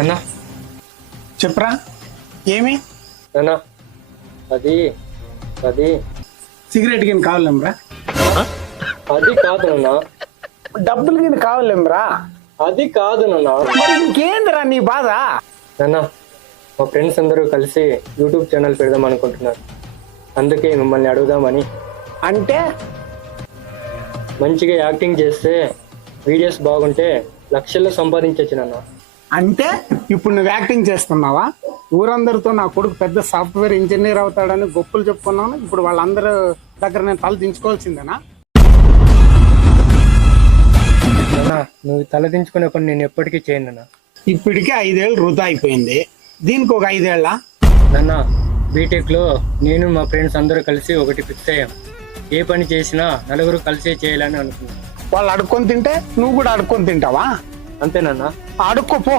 అన్నా చెప్పరా ఏమి అన్నా అది అది సిగరెట్ గిన్ కావాలేమ్రా? అది కాదు నాన్న, డబ్బులు గిన్ కావాలేమ్రా? అది కాదు నాన్న. మరి ఇంకేందిరా నీ బాధ? నాన్న మా ఫ్రెండ్స్ అందరూ కలిసి యూట్యూబ్ ఛానల్ పెడదాం అనుకుంటున్నారు. అందుకే మిమ్మల్ని అడుగుదామని. అంటే మంచిగా యాక్టింగ్ చేస్తే వీడియోస్ బాగుంటే లక్షల్లో సంపాదించవచ్చు నాన్న. అంటే ఇప్పుడు నువ్వు యాక్టింగ్ చేస్తున్నావా? ఊరందరితో నా కొడుకు పెద్ద సాఫ్ట్వేర్ ఇంజనీర్ అవుతాడని గొప్పలు చెప్పుకున్నాను. ఇప్పుడు వాళ్ళందరూ దగ్గర నేను తల దించుకోవాల్సిందేనా? నాన్న నువ్వు తలదించుకునే పని నేను ఎప్పటికీ చేయను నాన్న. ఇప్పటికే 5 ఏళ్ళు వృధా అయిపోయింది, దీనికి ఒక 5 ఏళ్ళ? నాన్న బీటెక్లో నేను మా ఫ్రెండ్స్ అందరూ కలిసి ఒకటి ఫిక్స్ అయ్యాం. ఏ పని చేసినా నలుగురు కలిసే చేయాలని అనుకున్నాం. వాళ్ళు అడుక్కొని తింటే నువ్వు కూడా అడుక్కొని తింటావా? అంతేనన్నా. అడుక్కోపో.